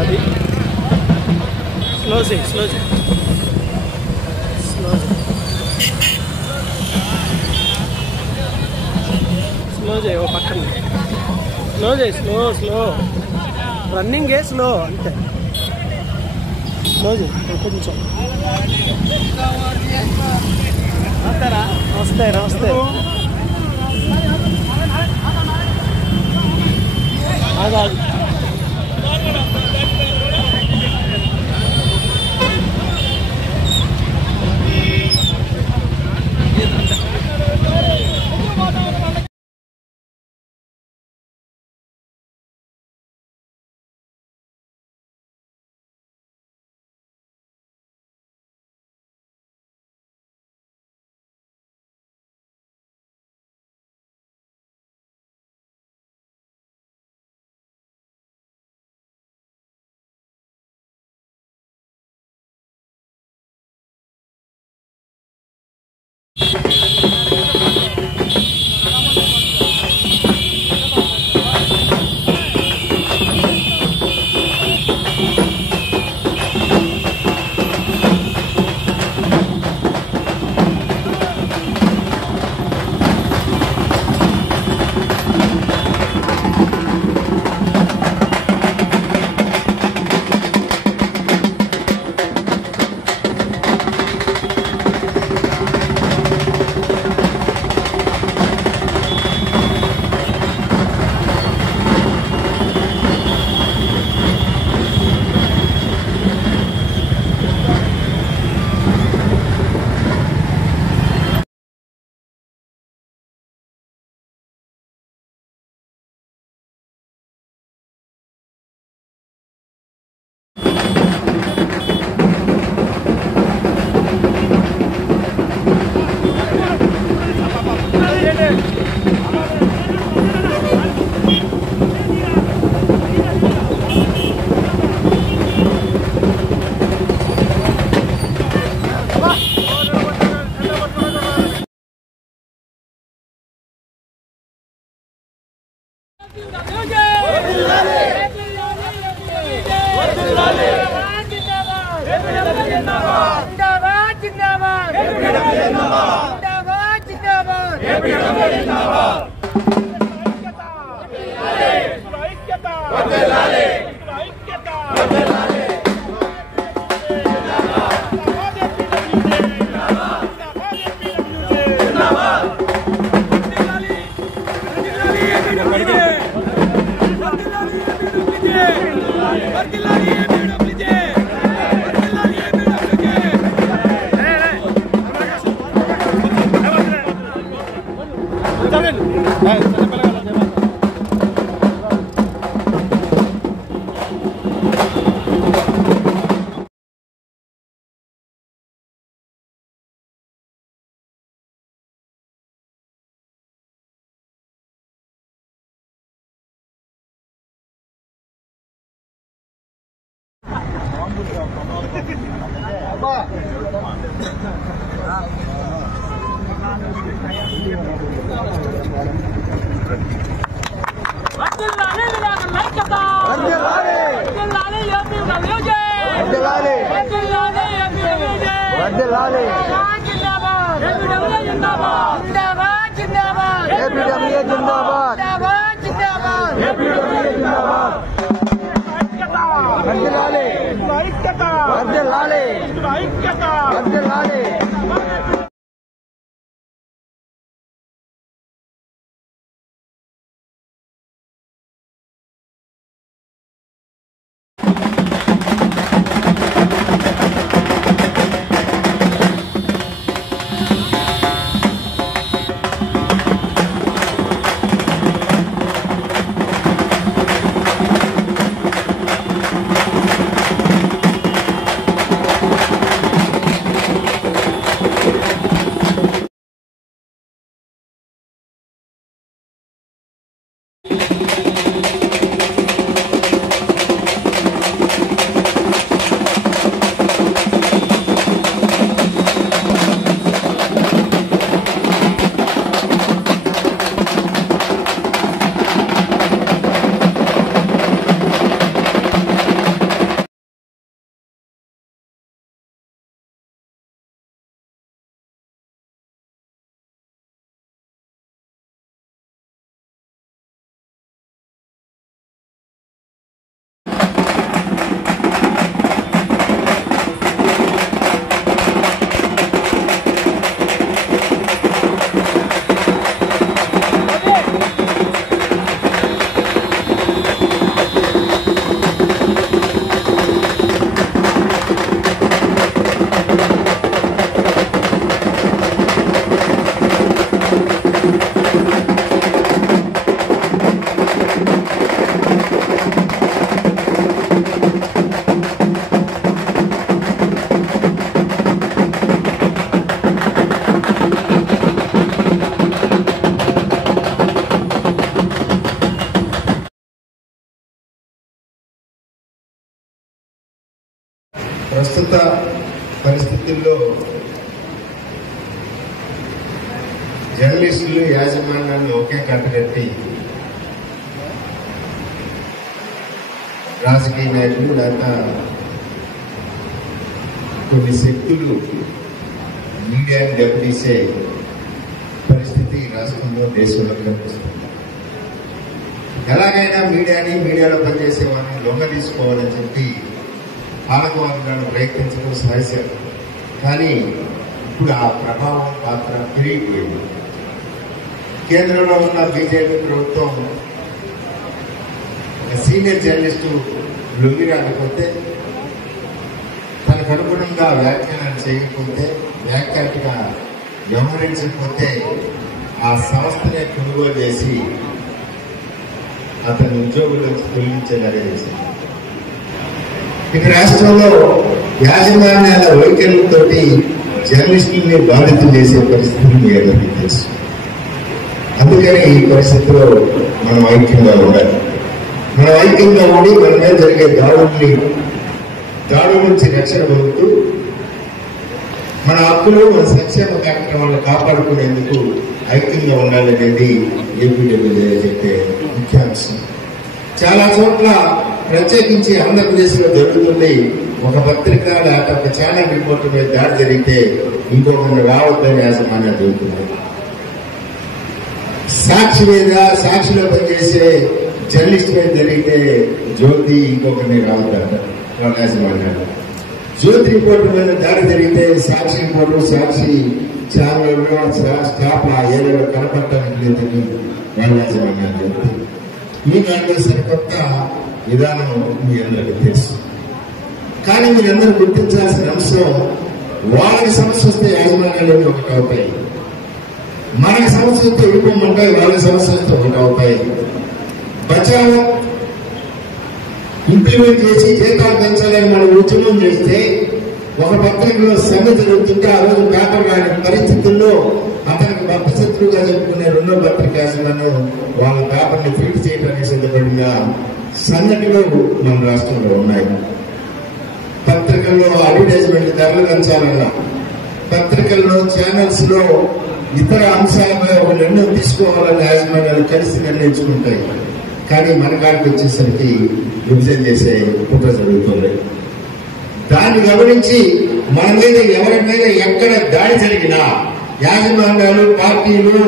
అది స్లో చేయి స్లో చేయి స్లో చేయి స్లో చేయి ఓ పక్కన స్లో చేయి స్లో స్లో రన్నింగే స్లో అంతే స్లో చేయి కొంచెం వస్తారా వస్తాయి వస్తాయి ఆగాలి ప్రస్తుత పరిస్థితుల్లో జర్నలిస్టులు యాజమాన్యాన్ని ఒకే కట్టగట్టి రాజకీయ నాయకులు లేదా కొన్ని శక్తులు మీడియాని దెబ్బతీసే పరిస్థితి రాష్ట్రంలో దేశంలో కనిపిస్తుంది. ఎలాగైనా మీడియాలో పనిచేసే వారిని లొంగ తీసుకోవాలని చెప్పి పాలకవర్గాలు ప్రయత్నించడం సహజం. కానీ ఇప్పుడు ఆ ప్రభావం పాత్ర పెరిగిపోయింది. కేంద్రంలో ఉన్న బీజేపీ ప్రభుత్వం సీనియర్ జర్నలిస్టు లొంగి రాకపోతే, తనకు అనుగుణంగా వ్యాఖ్యానాలు చేయకపోతే, వ్యాఖ్యాతగా వ్యవహరించకపోతే ఆ సంస్థనే కొనుగోలు చేసి అతని ఉద్యోగుల నుంచి తొలగించేలాగా చేసింది. ఇక రాష్ట్రంలో యాజమాన్యాల వైఖరితో జర్నలిస్టుల్ని బాధితులు చేసే పరిస్థితిని మీ అందరికీ తెలుసు. అందుకని ఈ పరిస్థితిలో మనం ఐక్యంగా ఉండాలి. మనం ఐక్యంగా ఉండి మన మీద జరిగే దాడుల నుంచి రక్షణ పొందుతూ మన హక్కులు, మన సంక్షేమ కార్యక్రమాలను కాపాడుకునేందుకు ఐక్యంగా ఉండాలనేది ఏపీడబ్ల్యూజే చెప్పే ముఖ్యాంశం. చాలా చోట్ల ప్రత్యేకించి ఆంధ్రప్రదేశ్లో జరుగుతుంది. ఒక పత్రిక లేదా ఒక ఛానల్ రిపోర్టర్ మీద దాడి జరిగితే ఇంకొకరిని రావద్దని యాజమాన్యం జరుగుతుంది. సాక్షిలో పనిచేసే జర్నలిస్ట్ మీద జరిగితే జ్యోతి ఇంకొకరిని రావద్దంట వాళ్ళ యాజమాన్యాలు. జ్యోతి రిపోర్టర్ మీద దాడి జరిగితే సాక్షి రిపోర్టర్, సాక్షి ఛానల్లో స్టాఫ్ ఆ ఏరియాలో కనపడటానికి లేదని వాళ్ళ యాజమాన్యాలు జరుగుతుంది. ఈ దాంట్లో సరికొత్త విధానం మీ అందరికీ తెలుసు. కానీ మీరందరూ గుర్తించాల్సిన అంశం, వాళ్ళకి సమస్య వస్తే యాజమాన్యాలు ఒకటి అవుతాయి, మనకి సమస్య వస్తే విడిపోమంటాయి, వాళ్ళకి సమస్య వస్తే ఒకటి అవుతాయి. బచావ్ ఇంప్లిమెంట్ చేసి జీతాలు పెంచాలని మనం ఉద్యమం చేస్తే, ఒక పత్రికలో సమ్మె జరుగుతుంటే ఆ రోజు పేపర్ రాని పరిస్థితుల్లో అతనికి భక్తశత్రువుగా చెప్పుకునే రెండో పత్రిక యాజమాన్యం వాళ్ళ పేపర్ని ఫీడ్ చేయడానికి సిద్ధపడిన సంఘటనలు మన రాష్ట్రంలో ఉన్నాయి. పత్రికల్లో అడ్వర్టైజ్మెంట్ ధరలు పెంచాలన్నా, పత్రికల్లో ఛానల్స్ లో ఇతర అంశాలపై ఒక నిర్ణయం తీసుకోవాలని యాజమాన్యాలు కలిసి నిర్ణయించుకుంటాయి. కానీ మన కాడికి వచ్చేసరికి విభజన చేసే కుట్ర జరుగుతుంది. దాన్ని గమనించి మన మీద ఎవరి మీద ఎక్కడ దాడి జరిగినా యాజమాన్యాలు, పార్టీలు,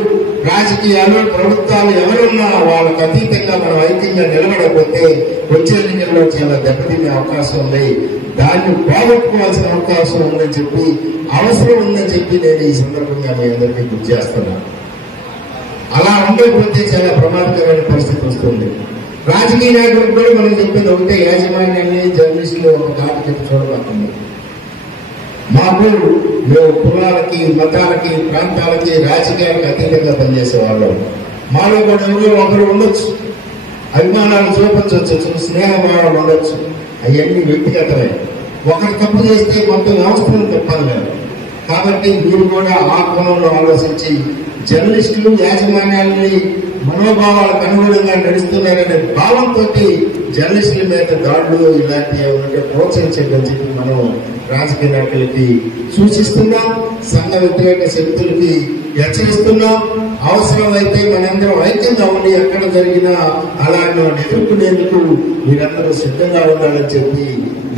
రాజకీయాలు, ప్రభుత్వాలు ఎవరున్నా వాళ్ళకు అతీతంగా మనం ఐక్యంగా నిలబడకపోతే వచ్చే ఎన్నికల్లో చాలా దెబ్బతినే అవకాశం ఉంది. దాన్ని పోగొట్టుకోవాల్సిన అవకాశం ఉందని చెప్పి, అవసరం ఉందని చెప్పి నేను ఈ సందర్భంగా మీ అందరికీ గుర్తు చేస్తున్నాను. అలా ఉండకపోతే చాలా ప్రమాదకరమైన పరిస్థితి వస్తుంది. రాజకీయ నాయకులకు కూడా మనం చెప్పింది ఒకటే, యాజమాన్యాన్ని జర్నలిస్టులు ఒక దాటి చెప్పి చూడబోతుంది. మాకు మేము కులాలకి, మతాలకి, ప్రాంతాలకి, రాజకీయాలకు అతీతంగా పనిచేసేవాళ్ళం. మాలో కూడా ఎవరో ఒకరు ఉండొచ్చు, అభిమానాలు చూపించవచ్చు, స్నేహభావాలు ఉండొచ్చు, అవన్నీ వ్యక్తిగతమే. ఒకరు తప్పు చేస్తే మొత్తం వ్యవస్థను తప్పాలి. కాబట్టి మీరు కూడా ఆ కోణంలో ఆలోచించి జర్నలిస్టులు యాజమాన్యాలని మనోభావాలకు అనుగుణంగా నడుస్తున్నారనే భావంతో జర్నలిస్టుల మీద దాడులు ఇలాంటివి ఏమంటే ప్రోత్సహించని చెప్పి మనం రాజకీయ నాయకులకి సూచిస్తున్నాం, సంఘ వ్యతిరేక శక్తులకి హెచ్చరిస్తున్నాం. అవసరమైతే మనందరం ఐక్యంగా ఉండి ఎక్కడ జరిగినా అలాంటి ఎదుర్కొనేందుకు మీరందరూ సిద్ధంగా ఉండాలని చెప్పి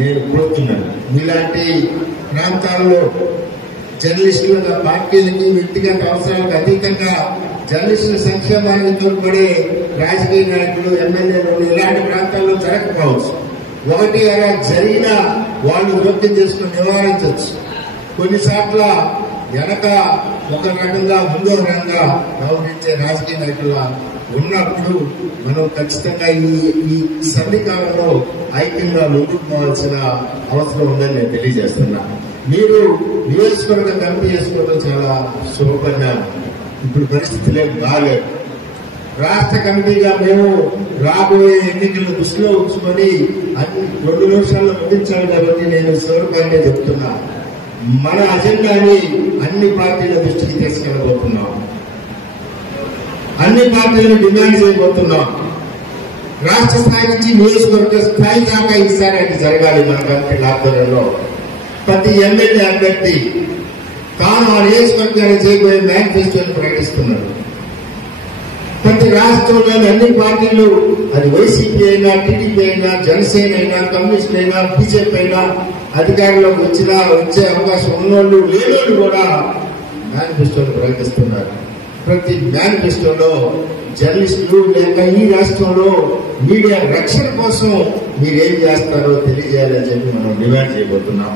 నేను కోరుతున్నాను. ఇలాంటి ప్రాంతాల్లో జర్నలిస్టుల పార్టీలకి, వ్యక్తిగత అవసరాలకు అతీతంగా జర్నలిస్టుల సంక్షేమానికి తోడ్పడే రాజకీయ నాయకులు, ఎమ్మెల్యేలు ఇలాంటి ప్రాంతాల్లో జరగకపోవచ్చు. ఒకటి అలా జరిగినా వాళ్ళు జోక్యం చేసుకుని నివారించవచ్చు. కొన్నిసార్ల వెనక ఒక రకంగా ముందు రకంగా వ్యవహరించే రాజకీయ నాయకుల ఉన్నప్పుడు మనం ఖచ్చితంగా ఈ సన్నికాలంలో ఐక్యంగా ముందుకోవాల్సిన అవసరం ఉందని నేను తెలియజేస్తున్నా. మీరు నియోజకవర్గం కమిటీ చేసుకోవడం చాలా శుభపరిణామం. ఇప్పుడు పరిస్థితులే బాగాలేదు. రాష్ట్ర కమిటీగా మేము రాబోయే ఎన్నికలను దృష్టిలో ఉంచుకొని 2 నిమిషాల్లో ముగించాలి. కాబట్టి నేను శివరపైనే చెప్తున్నా, మన అజెండాని అన్ని పార్టీల దృష్టికి తీసుకెళ్ళబోతున్నాం, అన్ని పార్టీలను డిమాండ్ చేయబోతున్నాం. రాష్ట్ర స్థాయి నుంచి నియోజకవర్గ స్థాయి దాకా ఈసారి అది జరగాలి. మన కమిటీ ఆధ్వర్యంలో ప్రతి ఎమ్మెల్యే అభ్యర్థి తాను ఆ నియోజకవర్గాన్ని చేయబోయే మేనిఫెస్టోని ప్రకటిస్తున్నారు. ప్రతి రాష్ట్రంలోని అన్ని పార్టీలు, అది వైసీపీ అయినా, టీడీపీ అయినా, జనసేన అయినా, కమ్యూనిస్ట్ అయినా, బీజేపీ అయినా అధికారంలోకి వచ్చే అవకాశం ఉన్నోళ్ళు లేనోళ్ళు కూడా మేనిఫెస్టోని ప్రకటిస్తున్నారు. ప్రతి మేనిఫెస్టోలో జర్నలిస్టులు లేక ఈ రాష్ట్రంలో మీడియా రక్షణ కోసం మీరేం చేస్తారో తెలియజేయాలని చెప్పి మనం డిమాండ్ చేయబోతున్నాం.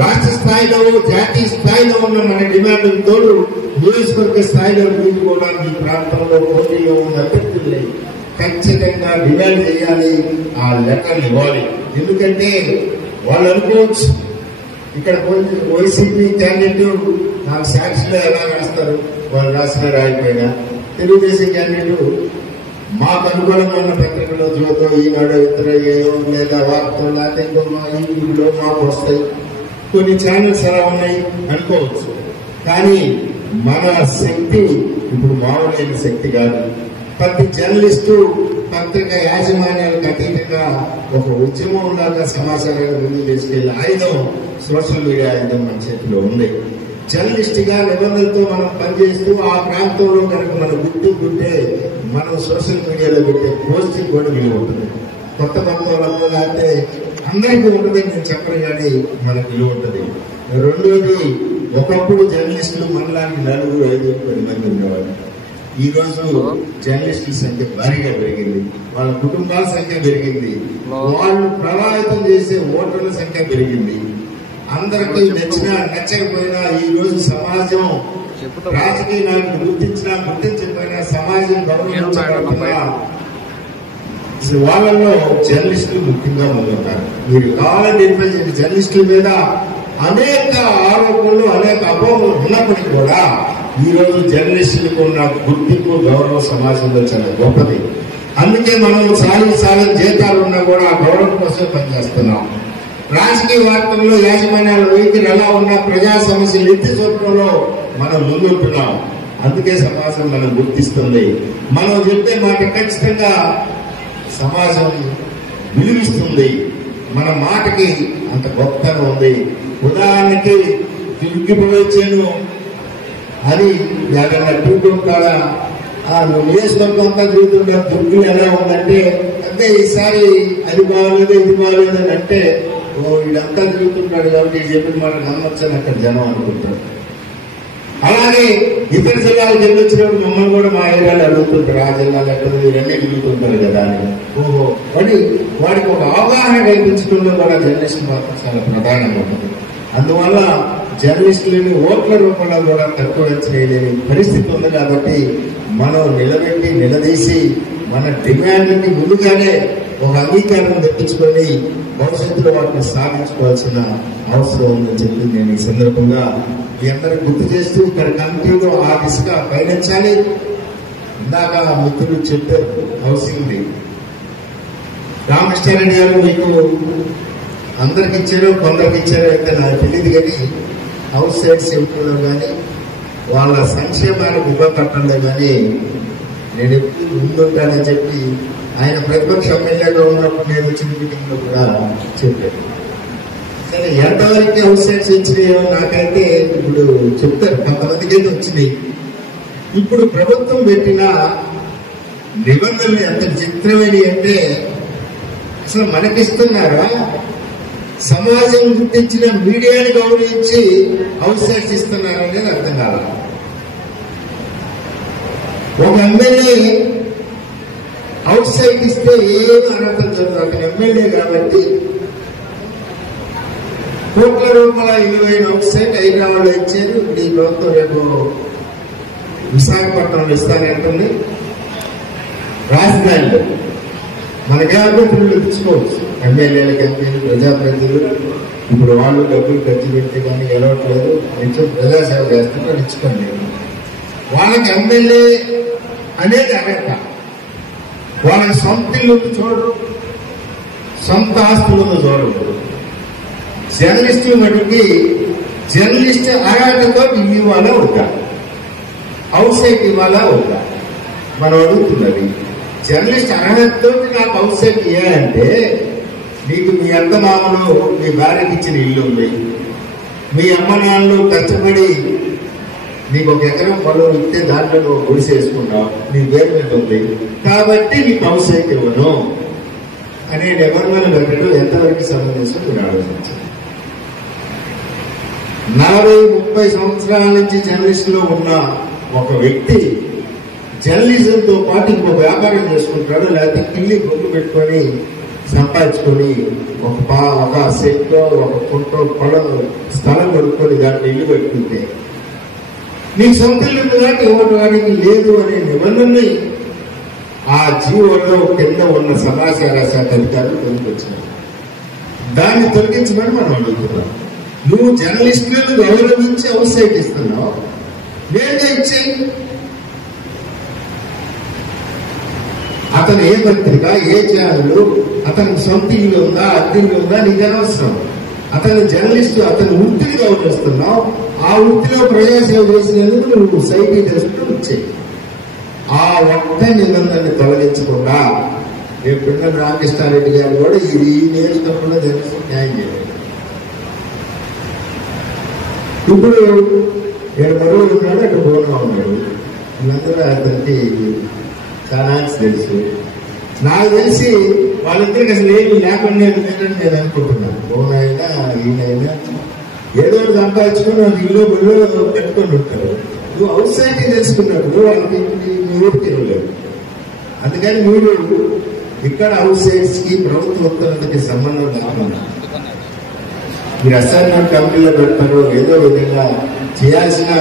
రాష్ట్ర స్థాయిలో, జాతీయ స్థాయిలో ఉన్న మన డిమాండ్ తోడు నియోజకవర్గ స్థాయిలో మీరు కూడా మీ ప్రాంతంలో పోటీలో ఉన్న అభ్యర్థుల్ని ఖచ్చితంగా డిమాండ్ చేయాలి, ఆ లెక్కలు ఇవ్వాలి. ఎందుకంటే వాళ్ళు అనుకోవచ్చు, ఇక్కడ వైసీపీ క్యాండిడేట్ నాకు సాక్షిలో ఎలా రాస్తారు, వాళ్ళు రాసిన రాయిపోయినా, తెలుగుదేశం క్యాండిడేట్ మాకు అనుకూలంగా ఉన్న పత్రికలో జ్యోతో, ఈనాడు, ఇతరయ్యో లేదా వార్తలు లేకపోతే ఇంకో మా యూట్యూబ్లో మాకు వస్తాయి, కొన్ని ఛానల్స్ అలా ఉన్నాయి అనుకోవచ్చు. కానీ మన శక్తి ఇప్పుడు మామూలైన శక్తి కాదు. ప్రతి జర్నలిస్టు పత్రిక యాజమాన్యాలకు అతీతంగా ఒక ఉద్యమం లాగా సమాచారాన్ని ముందుకు తీసుకెళ్లే ఆయుధం సోషల్ మీడియా ఆయుధం మన చేతిలో ఉంది. జర్నలిస్ట్ గా నిబంధనలతో మనం పనిచేస్తూ ఆ ప్రాంతంలో కనుక మన గుర్తుంటే మనం సోషల్ మీడియాలో పెట్టే పోస్టింగ్ కూడా విలువ ఉంటుంది. కొత్త వాళ్ళకు లేకపోతే అందరికీ ఉండదని నేను చెప్పను, కానీ మనకు విలువ ఉంటుంది. రెండోది, ఒకప్పుడు జర్నలిస్టులు మనలాంటి 4, 5, 10 మంది ఉండేవాళ్ళు. ఈ రోజు జర్నలిస్టుల సంఖ్య భారీగా పెరిగింది, వాళ్ళ కుటుంబాల సంఖ్య పెరిగింది, వాళ్ళు ప్రభావితం చేసే ఓటర్ల సంఖ్య పెరిగింది. అందరికీ నచ్చకపోయినా ఈ రోజు సమాజం, రాజకీయ నాయకులు గుర్తించకపోయినా సమాజం గౌరవించకపోయినా వాళ్ళలో జర్నలిస్టులు ముఖ్యంగా ముందుంటారు. మీరు కావాలని నిర్వహించిన జర్నలిస్టుల మీద అనేక ఆరోపణలు, అనేక అపోహలు ఉన్నప్పటికీ కూడా ఈ రోజు జర్నలిస్టులకు ఉన్న గుర్తింపు, గౌరవం సమాజంలో చాలా గొప్పది. అందుకే మనం సాలి జీతాలు ఉన్నా కూడా ఆ గౌరవం కోసం పనిచేస్తున్నాం. రాజకీయ వార్తల్లో యాజమాన్యాల వైఖరి ఎలా ఉన్నా ప్రజా సమస్యలు ఎత్తి చూపడంలో మనం ముందుంటున్నాం. అందుకే సమాజం మనం గుర్తిస్తుంది. మనం చెప్పే మాట ఖచ్చితంగా సమాజం విలువిస్తుంది. మన మాటకి అంత గొప్పగా ఉంది. ఉదాహరణకి దుగ్గిపోవచ్చాను అని ఏదైనా ట్యూబ్ కాడ నువ్వు నియోజకవర్గం అంతా తిరుగుతుంటా, దుగ్గులు ఎలా ఉందంటే అంటే ఈసారి అది బాగోలేదు ఇది బాగోలేదు అని అంటే వీడంతా తిరుగుతుంటాడు కాబట్టి చెప్పిన మాట నమ్మొచ్చని అక్కడ జనం అనుకుంటారు. అలాగే ఇతర జిల్లాలకు వెళ్ళొచ్చినప్పుడు మమ్మల్ని కూడా మా ఏరియాలో అడుగుతుంటారు, ఆ జిల్లాలో ఎక్కడ ఇవన్నీ తిరుగుతుంటారు కదా అని. వాడికి ఒక అవగాహన కల్పించడంలో కూడా జర్నలిస్ట్ మాత్రం చాలా ప్రధానంగా ఉంటుంది. అందువల్ల జర్నలిస్టులని ఓట్ల రూపంలో కూడా తక్కువ చేయలేని పరిస్థితి ఉంది. కాబట్టి మనం నిలదీసి మన డిమాండ్ని ముందుగానే ఒక అంగీకారం తెప్పించుకొని భవిష్యత్తులో వాటిని సాధించుకోవాల్సిన అవసరం ఉందని చెప్పి నేను ఈ సందర్భంగా మీ అందరూ గుర్తు చేస్తూ ఇక్కడ కమిటీలో ఆ దిశగా పయనించాలి. ఇందాక మిత్రులు చెప్పారు హౌసింగ్ రామకృష్ణారెడ్డి గారు మీకు అందరికి ఇచ్చారో కొందరికి ఇచ్చారో అయితే నాకు తెలియదు, కానీ హౌస్ సైడ్స్ ఇవ్వడంలో కానీ వాళ్ళ సంక్షేమానికి ఉపయోగపడటంలో కానీ నేను ఎప్పుడు ముందుంటానని చెప్పి ఆయన ప్రతిపక్ష ఎమ్మెల్యేగా ఉన్నప్పుడు నేను వచ్చిన మీటింగ్ లో కూడా చెప్పాను. సరే ఎంతవరకు హౌస్ సైడ్స్ వచ్చినాయో నాకైతే ఇప్పుడు చెప్తారు, కొంతమందికి అయితే వచ్చినాయి. ఇప్పుడు ప్రభుత్వం పెట్టిన నిబంధనలు ఎంత చిత్రమైనవి అంటే అసలు మనకిస్తున్నారా, సమాజం గుర్తించిన మీడియాని గౌరవించి హౌస్ సైడ్స్ ఇస్తున్నారు అనేది అర్థం కాదు. ఒక ఎమ్మెల్యే అవుట్ సైడ్ ఇస్తే ఏమీ అనర్థం చదువు, అతను ఎమ్మెల్యే కాబట్టి కోట్ల రూపాయల విలువైన అవుట్ సైడ్ హైదరాబాద్లో ఇచ్చారు. ఇప్పుడు ఈ ప్రభుత్వం రేపు విశాఖపట్నంలో ఇస్తానంటుంది. రాజధానిలో మనకేమో తెచ్చుకోవచ్చు, ఎమ్మెల్యేలకు, ఎంపీలు, ప్రజాప్రతినిధులు. ఇప్పుడు వాళ్ళు డబ్బులు ఖర్చు పెడితే కానీ గెలవట్లేదు, నిత్యం ప్రజాసేవ చేస్తున్నారు, ఇచ్చుకోండి. వాళ్ళకి ఎమ్మెల్యే అనేది అర్హత. వాళ్ళకి సొంత ఇల్లు చూడరు, సొంత ఆస్తులను చూడరు. జర్నలిస్టు మటుకి జర్నలిస్ట్ అర్హతతో ఇల్లు ఇవ్వాలా వద్దా, అవుట్ సైడ్ ఇవ్వాలా వద్దా మనం అడుగుతున్నది. జర్నలిస్ట్ అర్హతతో నాకు అవుట్ సైడ్ ఇవ్వాలంటే నీకు మీ అత్తమామలు మీ భార్యకి ఇచ్చిన ఇల్లు ఉంది, మీ అమ్మ నాన్నలు కష్టపడి నీకు 1 ఎకరం పొలం ఇస్తే దాంట్లో నువ్వు గుడిసేసుకున్నావు, నీ పేరు మీద ఉంది కాబట్టి నీకు హౌస్ అయితే ఇవ్వను అనే నిబంధనలు పెట్టడం ఎంతవరకు సంబంధించి మీరు ఆలోచించారు. 40-30 సంవత్సరాల నుంచి జర్నలిస్టులో ఉన్న ఒక వ్యక్తి జర్నలిజంతో పాటు ఇంకో వ్యాపారం చేసుకుంటాడు, లేకపోతే కిల్లి బొట్టు పెట్టుకొని సంపాదించుకొని ఒక సెట్లో ఒక కుంటో పొలం స్థలం కొనుక్కొని దాంట్లో ఇల్లు పెట్టుకుంటే నీకు సొంత ఇల్లు కాబట్టి ఇవ్వడానికి లేదు అనే నిబంధనని ఆ జీవోలో కింద ఉన్న సమాచార శాఖ అధికారులు తొలగించారు. దాన్ని తొలగించమని మనం అడుగుతున్నాం. నువ్వు జర్నలిస్టులను గౌరవించి హౌస్ సైట్ ఇస్తున్నావు, నేరుగా ఇచ్చేయి. అతను ఏ పత్రిక, ఏ ఛానల్, అతనికి సొంత ఇల్లు ఉందా, అద్దె ఇల్లు ఉందా నీకు అనవసరం. అతను జర్నలిస్టు, అతను వృత్తిని గౌరవిస్తున్నావు. ఆ వృత్తిలో ప్రజాసేవ చేసినందుకు నువ్వు సైట్ తెలుసుకుంటూ ఇచ్చేయి. ఆ ఒక్క నిబంధనని తొలగించకుండా రేపు పిల్లల రామకృష్ణారెడ్డి గారు కూడా ఇది ఈ నియోజకవర్గంలో జర్నలిస్ట్ న్యాయం చేయాలి. ఇప్పుడు 7 మరువులు ఉన్నాడు, అటు బోనా ఉన్నాడు. వీళ్ళందరూ అతనికి చాలా తెలుసు. నాకు తెలిసి వాళ్ళిద్దరికి అసలు ఏమి లేకుండా లేదని నేను అనుకుంటున్నాను. బోనా అయినా ఈయనైనా ఏదో సంపాదించుకొని వాళ్ళు ఇల్లు గుళ్ళు పెట్టుకొని ఉంటారు. నువ్వు హౌస్ సైట్ తెలుసుకున్నప్పుడు వాళ్ళకి ఊరికి ఇవ్వలేదు. అందుకని మీరు ఇక్కడ హౌస్ సైట్స్ కి ప్రభుత్వ ఉత్తర్వులకి సంబంధం లేకుండా మీరు అసైన్మెంట్ కంపెనీలో పెడతారు, ఏదో విధంగా చేయాల్సిన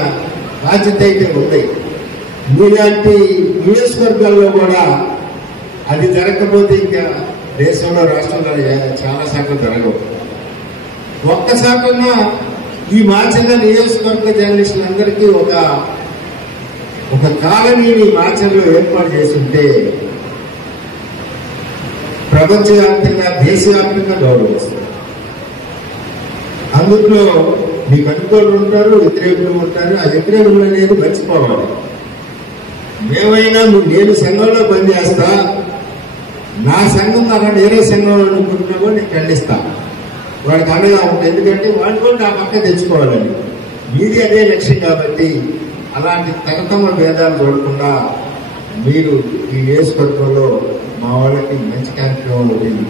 బాధ్యత అయితే ఉంది. మీలాంటి నియోజకవర్గాల్లో కూడా అది జరగకపోతే ఇంకా దేశంలో రాష్ట్రంలో చాలా శాఖలు జరగవు. ఒక్క శాఖన్నా ఈ మాచర్ల నియోజకవర్గ జర్నలిస్టులందరికీ ఒక కాలనీని మాచర్లో ఏర్పాటు చేస్తుంటే ప్రపంచవ్యాప్తంగా దేశవ్యాప్తంగా గౌరవిస్తారు. అందులో మీకు అనుకూలు ఉంటారు, వ్యతిరేకులు ఉంటారు. ఆ వ్యతిరేకులు అనేది మర్చిపోవాలి. ఏమైనా నేను సంఘంలో పనిచేస్తా, నా సంఘం అక్కడ వేరే సంఘంలో అనుకుంటున్నా కూడా నేను ఖండిస్తా, వాడికి అండగా ఉంటుంది. ఎందుకంటే వాళ్ళు కూడా నా పక్క తెచ్చుకోవాలని మీది అదే లక్ష్యం. కాబట్టి అలాంటి తరతమ భేదాలు చూడకుండా మీరు ఈ నియోజకవర్గంలో మా వాళ్ళకి మంచి కార్యక్రమం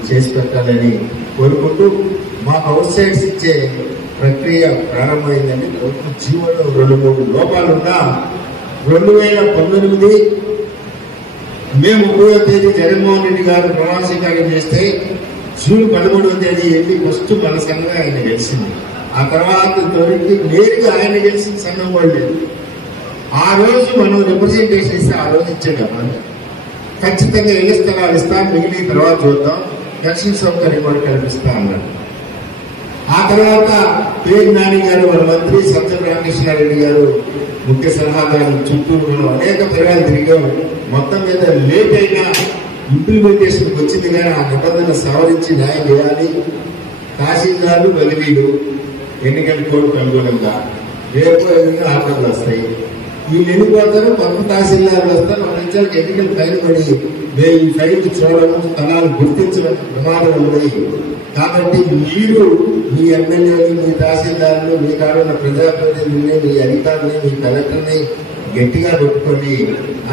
చేసి పెట్టాలని కోరుకుంటూ మాకు అవుట్ సైడ్స్ ఇచ్చే ప్రక్రియ ప్రారంభమైందని ప్రభుత్వ జీవోలో 2-3 లోపాలున్నా 2019 మే 30వ తేదీ జగన్మోహన్ రెడ్డి గారు ప్రమాణ స్వీకారం చేస్తే జూన్ 13వ తేదీ వెళ్ళి ఫస్ట్ మన సంఘంగా ఆయన గెలిచింది. ఆ తర్వాత నేరుగా ఆయన గెలిచిన సంఘం కూడా లేదు. ఆ రోజు మనం రిప్రజెంటేషన్ ఇస్తే ఆ రోజు ఇచ్చేటప్పుడు ఖచ్చితంగా ఇళ్ల స్థలాలు ఇస్తాం, మిగిలిన తర్వాత చూద్దాం, దర్శన సౌకర్యం కూడా కల్పిస్తా అన్నాడు. ఆ తర్వాత పేరు నాని గారు మన మంత్రి, సజ్జల రామకృష్ణారెడ్డి గారు ముఖ్య సలహాదారులు చుట్టూ మనం అనేక ప్రయాలు తిరిగాం. మొత్తం మీద లేట్ అయినా ఇంప్లిమెంటేషన్కి వచ్చింది. కానీ ఆ నిబంధన సవరించి న్యాయం చేయాలి. తహసీల్దార్లు బదిలీలు ఎన్నికల కోడ్కు అనుగుణంగా రేపు ఏదైనా ఆర్డర్లు వస్తాయి. వీళ్ళు వెళ్ళిపోతారు, కొత్త తహసీల్దార్లు వస్తారు. వాళ్ళ నుంచి ఎన్నికలు ఫైల్ పడి ఈ ఫైల్ చూడడం, స్థలాలు గుర్తించడం ప్రమాదం ఉన్నాయి. కాబట్టి మీరు మీ ఎమ్మెల్యేలు, మీ తహసీల్దారులు, మీ కాడున్న ప్రజాప్రతినిధుల్ని, మీ అధికారులని, మీ కలెక్టర్ని గట్టిగా పెట్టుకొని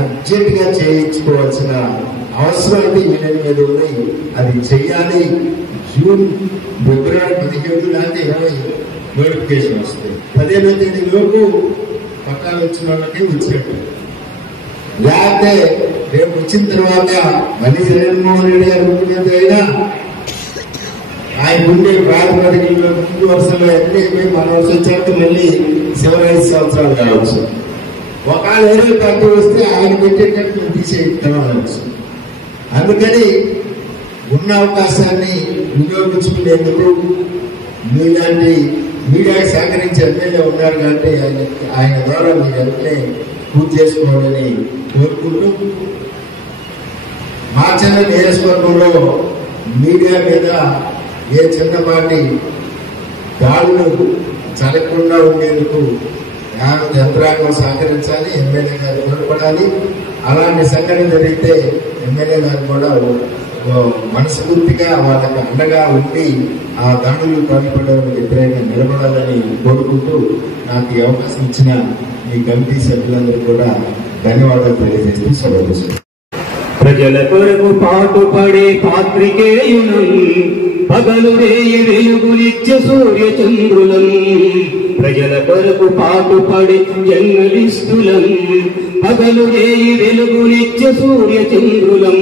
అర్జెంటుగా చేయించుకోవాల్సిన అవసరం అయితే వీళ్ళ మీద ఉన్నాయి. అది చెయ్యాలి. జూన్, ఫిబ్రవరి 17 లేకపోతే 20 నోటిఫికేషన్ వస్తాయి. 15వ తేదీ లోపు పట్టాలు వచ్చిన వాళ్ళకి వచ్చినట్టు. లేకపోతే రేపు వచ్చిన తర్వాత మళ్ళీ జగన్మోహన్ రెడ్డి గారు ముఖ్యమంత్రి అయినా ఆయన ఉండే ప్రాతిపదికల్లో ముందు వరుసలో ఎన్ని మన వరుస వచ్చాక మళ్ళీ 5 సంవత్సరాలు కావచ్చు. ఒకవేళ వేరే పార్టీ వస్తే ఆయన పెట్టేటట్టు తీసేయచ్చు. అందుకని ఉన్న అవకాశాన్ని వినియోగించుకునేందుకు మీలాంటి మీడియాకి సహకరించే ఎమ్మెల్యే ఉన్నారు కాబట్టి ఆయన ద్వారా మీరు వెంటనే పూర్తి చేసుకోవాలని కోరుకుంటూ మాచర్ల నియోజకవర్గంలో మీడియా మీద ఏ చిన్నపాటి దాడులు జరగకుండా ఉండేందుకు యంత్రాంగం సహకరించాలి. ఎమ్మెల్యే గారు తోడ్పడాలి. అలాంటి సంఘటన జరిగితే ఎమ్మెల్యే గారు కూడా మనస్ఫూర్తిగా వాళ్ళకి అండగా ఉండి ఆ దాడులు పాల్పడే వ్యతిరేకంగా నిలబడాలని కోరుకుంటూ నాకు ఈ అవకాశం ఇచ్చిన మీ కమిటీ సభ్యులందరూ కూడా ధన్యవాదాలు తెలియజేస్తూ సెలవు. ప్రజల కొరకు పాటుపడే పాత్రికేయులం, పగలు రేయి వెలుగులిచ్చే సూర్యచంద్రులం. ప్రజల కొరకు పాటుపడే జర్నలిస్టులం, పగలు రేయి వెలుగులిచ్చే సూర్యచంద్రులం.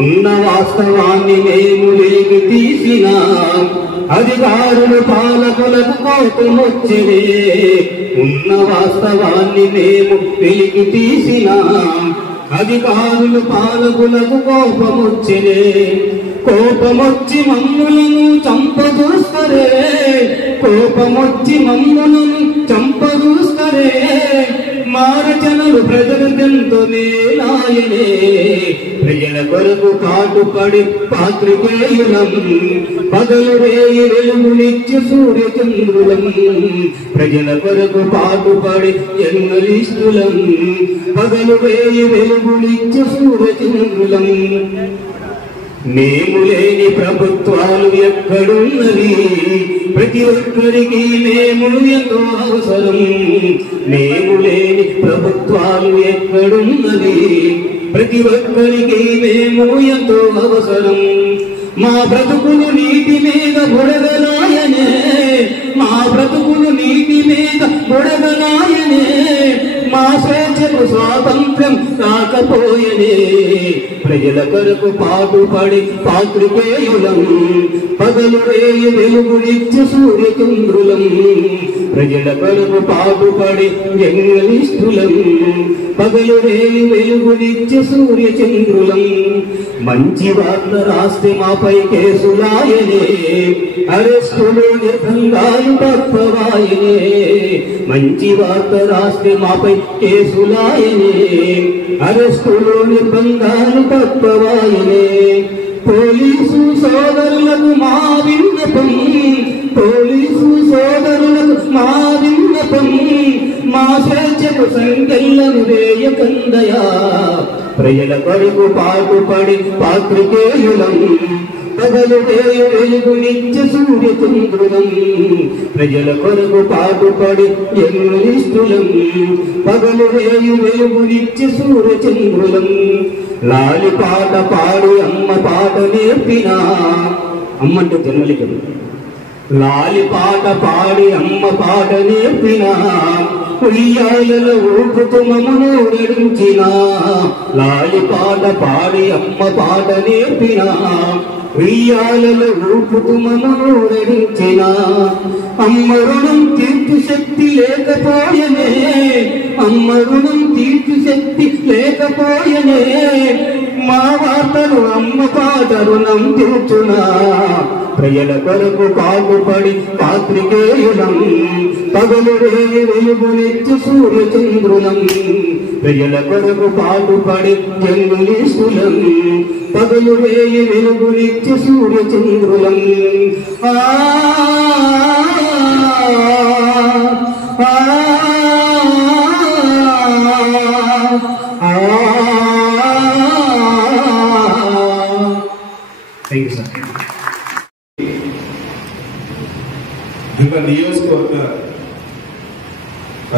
ఉన్న వాస్తవాన్ని మేము వెలికి తీసినాం, అధికారులు పాలకులకు కోపమొచ్చినే. ఉన్న వాస్తవాన్ని మేము వెలికి తీసినాం, అధికారులు పాలకులకు కోపమొచ్చినే. కోపమొచ్చి మమ్ములను చంపదూస్తరే, కోపమొచ్చి మమ్ములను చంపదూస్తరే. మారచనలు ప్రజలకెంతో మేలాయనే. ప్రజల కొరకు పాటుపడి పాత్రికేయులం, పగలు రేయి వెలుగునిచ్చే సూర్యచంద్రులం. ప్రజల కొరకు పాటుపడి జర్నలిస్టులం, పగలు రేయి వెలుగునిచ్చే సూర్యచంద్రులం. మేము లేని ప్రభుత్వాలు ఎక్కడున్నవి, ప్రతి ఒక్కరికి మేము ఎంతో అవసరం. మేము లేని ప్రభుత్వాలు ఎక్కడున్నవి, ప్రతి ఒక్కరికి మేము ఎంతో అవసరం. మా బ్రతుకులు నీటి మీద బుడగలాయనే, మా బ్రతుకులు నీటి మీద బుడగలాయనే. మా స్వేచ్ఛకు స్వాతంత్ర్యం రాకపోయనే. ప్రజల కొరకు పాటుపడి పాత్రికేయులం, పగలు రేయి వెలుగునిచ్చే సూర్యచంద్రులం. ప్రజల కొరకు పాటుపడి జర్నలిస్టులం, పగలు రేయి వెలుగునిచ్చే సూర్యచంద్రులం. మంచి వార్త రాస్తే మాపై కేసులాయనే, అరెస్టులు నిర్బంధాలు తప్పవాయనే. మంచి వార్త రాస్తే మాపై కేసులాయనే, అరెస్టులు నిర్బంధాలు తప్పవాయనే. పోలీసు సోదరులకు మా విన్నపం, పోలీసు సోదరులకు మా విన్నపం. మా స్వేచ్ఛకు సంఖ్యలను వేయకందయా. ప్రజల కొరకు పాటుపడి పాత్రికేయులం, పగలు రేయి వెలుగునిచ్చే సూర్యచంద్రులం. ప్రజల కొరకు పాటుపడి జర్నలిస్టులం, పగలు రేయి వెలుగునిచ్చే సూర్యచంద్రులం. లాలి పాట పాడి అమ్మ పాట నేర్పినా, అమ్మంటే జర్నలిజం. లాలి పాట పాడి అమ్మ పాట నేర్పినా, ఉయ్యాలలో ఊపుతూ మమ్మను నడిపించిన. లాలి పాట పాడి అమ్మ పాట నేర్పిన, ఉయ్యాలలో ఊపుతూ మమ్మను నడిపించిన. అమ్మ రుణం తీర్చు శక్తి లేకపోయనే, అమ్మ రుణం తీర్చు శక్తి లేకపోయనే. మా వార్తలు అమ్మ పాట రుణం తీర్చునా. ప్రజల కొరకు పాటుపడి పాత్రికేయులం, పగలు రేయి వెలుగునిచ్చే సూర్యచంద్రులం. ప్రజల కొరకు పాటుపడి జర్నలిస్టులం, పగలు రేయి వెలుగునిచ్చే సూర్యచంద్రులం. Thank you sir. ఇంకా నియోజకవర్గ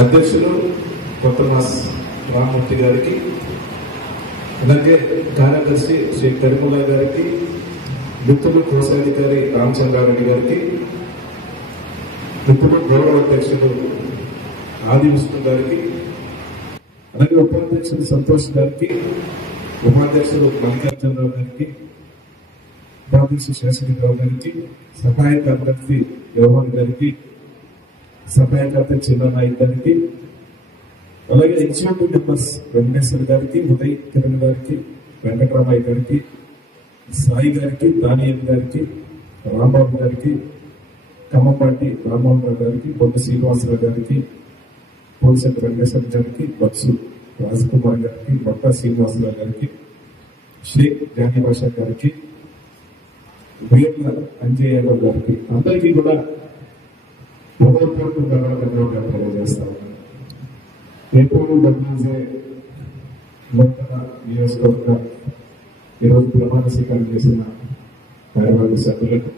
అధ్యక్షులు కొత్తమాస్ రామ్మూర్తి గారికి, అలాగే కార్యదర్శి శ్రీ కరిముల్లా గారికి, మిత్రులు కోశాధికారి రామచంద్రారెడ్డి గారికి, మిత్రులు గౌరవ అధ్యక్షులు ఆది విష్ణు గారికి, అలాగే ఉపాధ్యక్షులు సంతోష్ గారికి, ఉపాధ్యక్షులు మల్లికార్జునరావు గారికి, ఉపాధ్యక్షులు శేషగిరిరావు గారికి, సహాయక అభ్యర్థి యోహన్ గారికి, సహాయకర్త చిన్ననాయక్ గారికి, అలాగే ఎగ్జిక్యూటివ్ మెంబర్స్ వెంకటేశ్వర్ గారికి, ఉదయ్ కిరణ్ గారికి, వెంకటరామయ్య గారికి, సాయి గారికి, దానియల్ గారికి, రాంబాబు గారికి, కమ్మపాటి రామ్మోహన్ రావు గారికి, పొట్టి శ్రీనివాసరావు గారికి, పోలిశెట్టి వెంకటేశ్వర గారికి, బత్సు రాజకుమార్ గారికి, బొట్ట శ్రీనివాసరావు గారికి, షేక్ జానీ బాషా గారికి, వీర్ల అంజయ్ యాదవ్ గారికి అందరికీ కూడా హృదయపూర్వకంగా ధన్యవాదాలు తెలియజేస్తా ఉన్నాను. ఎప్పుడు బదిలీసే నూతన నియోజకవర్గ ఈరోజు ప్రమాణ స్వీకారం చేసిన కార్యవర్గ సభ్యులకు,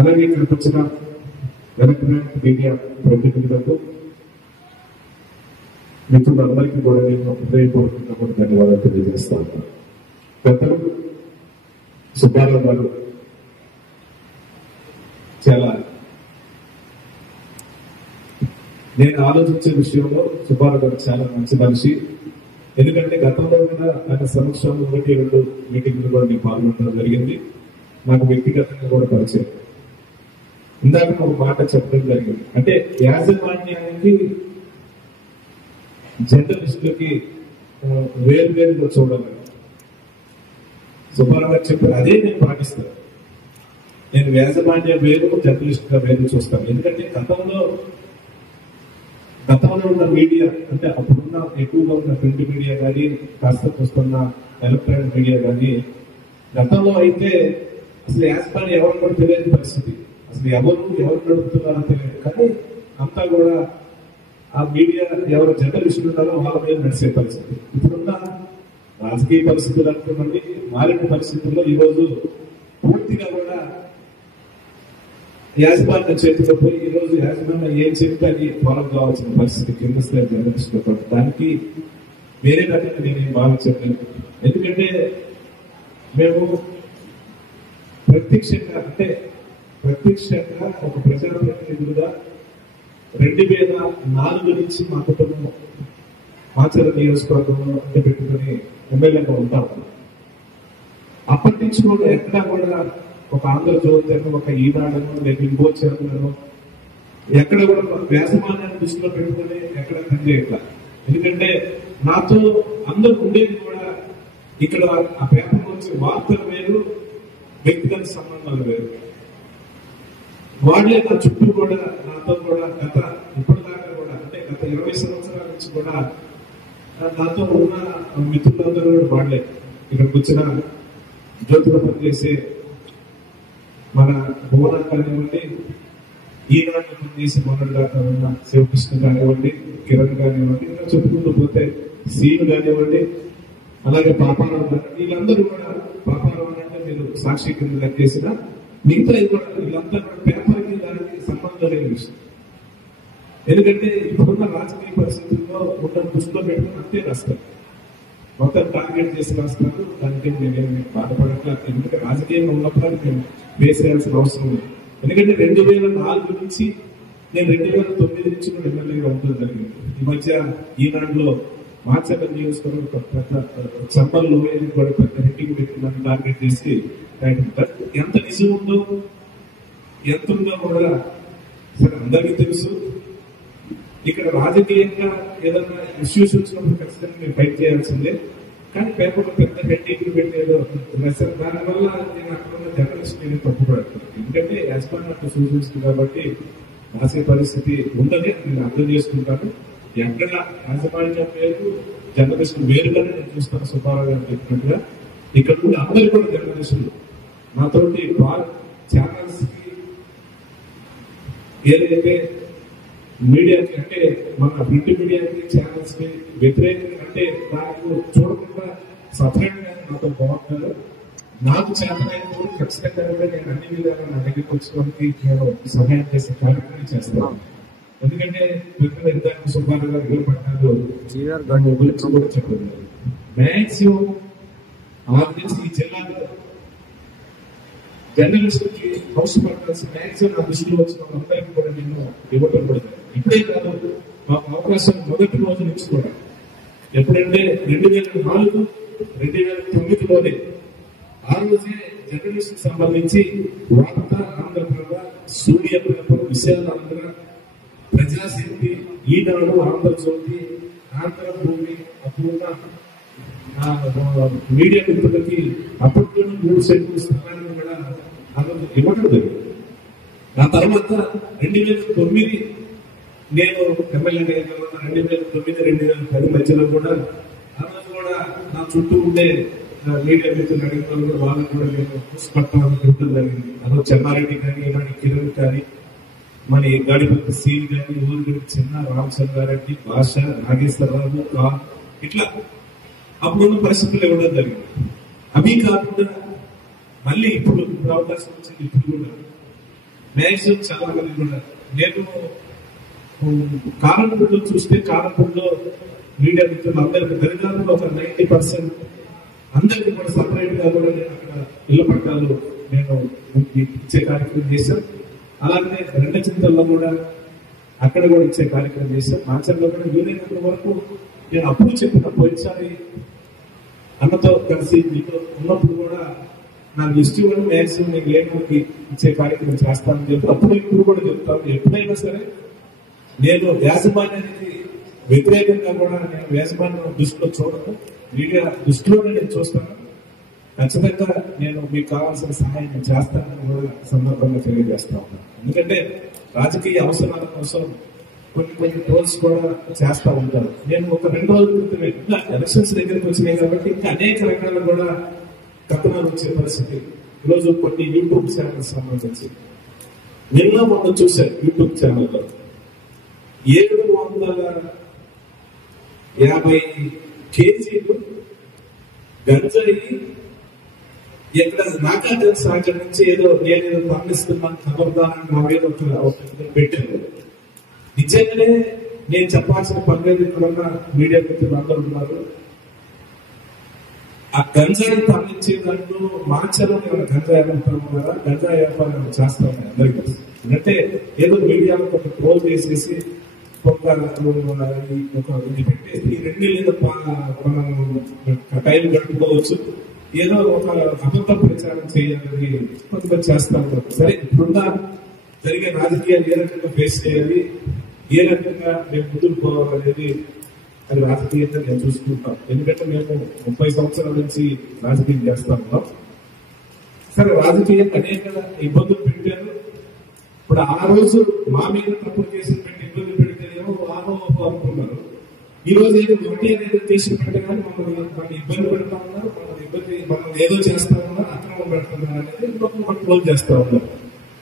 అలాగే ఇక్కడికి వచ్చిన ఎలక్ట్రానిక్ మీడియా ప్రతినిధులకు, మిత్రులందరికీ కూడా నేను హృదయపూర్వకంగా కూడా ధన్యవాదాలు తెలియజేస్తా ఉన్నాను. పెద్దలు సుబ్బారావు గారు చాలా నేను ఆలోచించే విషయంలో సుబ్బారావు గారు చాలా మంచి మనిషి. ఎందుకంటే గతంలో కూడా ఆయన సమక్షంలో 1-2 మీటింగ్లు కూడా నేను పాల్గొనడం జరిగింది. నాకు వ్యక్తిగతంగా కూడా పరిచయం. ఇందాక ఒక మాట చెప్పడం జరిగింది, అంటే యాజమాన్యానికి జర్నలిస్టులకి వేరువేరుగా చూడాలి. సుబ్బారావు గారు చెప్పారు, అదే నేను పాటిస్తాను. నేను యాజమాన్యం వేరు, జర్నలిస్ట్ గా వేరు చూస్తాను. ఎందుకంటే గతంలో ఉన్న మీడియా, అంటే అప్పుడున్న ఎక్కువగా ఉన్న ప్రింట్ మీడియా కానీ, కాస్త వస్తున్న ఎలక్ట్రానిక్ మీడియా కానీ, గతంలో అయితే అసలు యాజమాన్యం ఎవరు కూడా తెలియని పరిస్థితి. అసలు ఎవరు నడుపుతున్నారో తెలియదు. కానీ అంతా కూడా ఆ మీడియా ఎవరు జర్నలిస్టులు ఉన్నారో వాళ్ళ మీద నడిచే పరిస్థితి. ఇప్పుడున్న రాజకీయ పరిస్థితులు అనుకోండి, మారిన పరిస్థితుల్లో ఈరోజు పూర్తిగా కూడా యాజమాన్యం చేతిలో పోయి ఈరోజు యాజమాన్యం ఏం చెప్తే అది ఫాలో కావాల్సిన పరిస్థితి కింద స్థాయి జర్నలిస్టులు పడుతుంది. దానికి వేరే రకంగా నేనేం భావించలేదు. ఎందుకంటే మేము ప్రత్యక్షంగా ఒక ప్రజాప్రతినిధులుగా 2004 నుంచి మా కుటుంబం మాచర్ల నియోజకవర్గంలో పెట్టుకుని ఎమ్మెల్యేగా ఉంటాం. అప్పటి నుంచి కూడా ఎక్కడా కూడా ఒక ఆంధ్రజ్యోతి, ఒక ఈనాడను, లేక ఇంకో ఛానల్ ఎక్కడ కూడా యాజమాన్యాన్ని దృష్టిలో పెట్టుకుని ఎక్కడ పనిచేయట్లా. ఎందుకంటే నాతో అందరూ ఉండేది కూడా ఇక్కడ ఆ పేపర్ వచ్చే వార్తలు వేరు, వ్యక్తిగత సంబంధాలు వేరు. వాళ్ళే నా చుట్టూ కూడా నాతో కూడా ఇప్పటిదాకా కూడా, అంటే గత 20 సంవత్సరాల నుంచి కూడా నాతో ఉన్న మిత్రులందరూ కూడా వాళ్ళే. ఇక్కడికి వచ్చిన జ్యోతిలో పనిచేసే మన భువన కానివ్వండి, ఈనాడు పనిచేసి మొన్నటిదాకా ఉన్న శివకృష్ణ కానివ్వండి, కిరణ్ కానివ్వండి, ఇంకా చెప్పుకుంటూ పోతే సీను కానివ్వండి, అలాగే పాపారావు గారు, వీళ్ళందరూ కూడా పాపారావు అంటే మీరు సాక్షి కింద లెక్కేసిన మిగతా వీళ్ళంతా కూడా పేపర్కి దానికి సంబంధం లేని విషయం. ఎందుకంటే ఇప్పుడున్న రాజకీయ పరిస్థితుల్లో ఉన్న దృష్టిలో పెట్టుకుని అంతే రాస్తారు, మొత్తం టార్గెట్ చేసి రాస్తారు. దానికి మేమేమి బాధపడట్లేదు. ఎందుకంటే రాజకీయంగా ఉన్నప్పుడు మేము ఫేస్ చేయాల్సిన అవసరం ఉంది. ఎందుకంటే 2004 నుంచి నేను 2009 నుంచి కూడా ఎమ్మెల్యేగా ఉండడం జరిగింది. ఈ మధ్య ఈనాడులో మాచర్ల నియోజకవర్గం చంపల్లో కూడా పెద్ద హెడ్డింగ్ పెట్టుకున్నాను, టార్గెట్ చేసి ఎంత నిజం ఉందో ఎంత ఉందో కూడా సరే అందరికీ తెలుసు. ఇక్కడ రాజకీయంగా ఏదైనా ఇష్యూస్ వచ్చినప్పుడు ఖచ్చితంగా మేము ఫైట్ చేయాల్సిందే. కానీ పేపర్లో పెద్ద హెడ్డింగ్ పెట్టేదో దానివల్ల నేను అక్కడ జర్నలిస్ట్ నేను తప్పుపడతాను. ఎందుకంటే యాజమాన్యాన్ని సూచిస్తుంది కాబట్టి రాసే పరిస్థితి ఉందని నేను అర్థం చేసుకుంటాను. ఎక్కడ యాజమాన్యం వేరు, జర్నలిస్టులు వేరుగానే నేను చూస్తాను. సుబ్బారావు గారు చెప్పినట్టుగా ఇక్కడ కూడా అందరూ కూడా జర్నలిస్టులు నాతోటి ఛానల్స్ కి ఏదైతే మీడియాకి, అంటే మన ప్రింట్ మీడియాకి, ఛానల్స్ కి వ్యతిరేకంగా, అంటే నాకు చూడకుండా సపరేట్గా నాతో బాగుంటారు. నాకు చేతనైనప్పుడు ఖచ్చితంగా కూడా నేను అన్ని విధాలు నా దగ్గరికి వచ్చడానికి నేను సహాయం చేసే కార్యక్రమం చేస్తాను. ఎందుకంటే ఇందాక సుబ్బారావు గారు ఇవ్వబడ్డారు గురించి కూడా చెప్పారు. మ్యాక్సిమం ఆర్డినెన్స్ ఈ జిల్లాలో జర్నలిస్ట్ కి హౌస్ పర్పస్ మ్యాక్సిమం నా దృష్టిలో వచ్చిన అందరికీ కూడా నేను ఇవ్వటం కూడా ఇప్పుడే కాదు, మాకు అవకాశం మొదటి రోజు నుంచి కూడా. ఎప్పుడంటే 2004, 2009లోనే ఆ రోజే జర్నలిస్ట్ సంబంధించి వార్త, ఆంధ్రప్రభ, సూర్య పేపర్, విశాలాంధ్ర, ప్రజాశక్తి, ఈనాడు, ఆంధ్రజ్యోతి, ఆంధ్రభూమి, అప్పుడున్న మీడియా మిత్రులకి అప్పట్లో 3 సెంట్లు స్థానాన్ని కూడా ఇవ్వడం జరిగింది. ఆ తర్వాత 2009 నేను ఎమ్మెల్యేగా అయిన తర్వాత 2009, 2010 మధ్యలో కూడా ఆ రోజు కూడా నా చుట్టూ ఉండే మీడియా మిత్రులు అడిగిన వాళ్ళు కూడా వాళ్ళని కూడా నేను చూసుకుంటామని జరిగింది. అందులో చెన్నారెడ్డి కానీ మన కిరణ్ కానీ మన గాడిపత్రి సీన్ కానీ ఊరు చిన్న రామచంద్రారెడ్డి భాష నాగేశ్వరరావు ఇట్లా అప్పుడున్న పరిస్థితులు ఇవ్వడం జరిగింది. అవి కాకుండా మళ్ళీ ఇప్పుడు అవకాశం వచ్చింది. ఇప్పుడు కూడా మ్యాక్సిమం చాలా మంది కూడా నేను కారంపూడిలో చూస్తే కారంపూడిలో మీడియా మిత్రులు అందరికి దరిదాపులో ఒక 90% అందరికి కూడా సపరేట్ గా కూడా నేను అక్కడ ఇళ్ల పట్టాలు నేను ఇచ్చే కార్యక్రమం చేశాను. అలాగే రెండ చింతల్లో కూడా అక్కడ కూడా ఇచ్చే కార్యక్రమం చేశాను. మాచర్లో కూడా వీలైనంత వరకు నేను అప్పుడు చెప్పిన పోయినసారి అన్నతో కలిసి మీతో ఉన్నప్పుడు కూడా నా దృష్టి కూడా మ్యాక్సిమం నేను లేనోకి ఇచ్చే కార్యక్రమం చేస్తానని చెప్పి అప్పుడు ఇప్పుడు కూడా చెప్తాను. ఎప్పుడైనా సరే నేను యాజమాన్యానికి వ్యతిరేకంగా కూడా నేను యాజమాన్యం దృష్టిలో చూడను, మీడియా దృష్టిలోనే నేను చూస్తాను. ఖచ్చితంగా నేను మీకు కావాల్సిన సహాయం నేను చేస్తానని కూడా సందర్భంగా తెలియజేస్తా ఉన్నాను. ఎందుకంటే రాజకీయ అవసరాల కోసం కొన్ని టోల్స్ కూడా చేస్తా ఉంటారు. నేను ఒక 2 రోజుల క్రితమే ఇంకా ఎలక్షన్స్ దగ్గరికి వచ్చినాయి కాబట్టి ఇంకా అనేక రకాల కూడా కథనాలు వచ్చే పరిస్థితి. ఈరోజు కొన్ని యూట్యూబ్ ఛానల్స్ సంబంధించి నిన్న మొన్న చూశారు. యూట్యూబ్ ఛానల్లో 750 కేజీలు గంజాయి ఎక్కడ నాకాంధ్ర సాగర్ నుంచి ఏదో నేనేదో పంపిస్తున్నాను ఖబర్దారని నా మీద ఒక పెట్టారు. నిజంగానే నేను చెప్పాల్సిన పర్లేదు. ఇక్కడున్న మీడియా మిత్రులు అందరూ ఉన్నారు. ఆ గంజాయి పండించే దాంట్లో మాచరం గంజాయి అమ్ముతాం కదా, గంజాయి వ్యాపారం చేస్తామని అందరికీ తెలుసు. అంటే ఏదో మీడియాలో ఒక ట్రోల్ చేసేసి ఇది పెట్టేసి 2 లేదా మనం టైం గడుపుకోవచ్చు, ఏదో ఒక అబద్ధ ప్రచారం చేయాలని కొంతమంది చేస్తా ఉంటారు. సరే, ఇప్పుడున్న జరిగే రాజకీయాలు ఏ రకంగా ఫేస్ చేయాలి, ఏ రకంగా మేము ముందుకు పోవాలనేది అది రాజకీయంగా నేను చూసుకుంటాం. ఎందుకంటే మేము 30 సంవత్సరాల నుంచి రాజకీయం చేస్తా ఉన్నాం. సరే, రాజకీయం అనేక ఇబ్బందులు పెట్టారు. ఇప్పుడు ఆ రోజు మా మీద తప్పుడు కేసులు పెట్టి ఇబ్బంది పెడితేనేమో అనుకున్నారు. ఈ రోజు ఏదో ఒకటి అనేది కేసులు పెట్టగానే మమ్మల్ని ఇబ్బంది పెడతా ఉన్నారు, మనం ఏదో చేస్తా ఉన్నారు, అక్రమం పెడుతున్నారు అనేది ఇంకొక క్లోజ్ చేస్తా ఉన్నారు.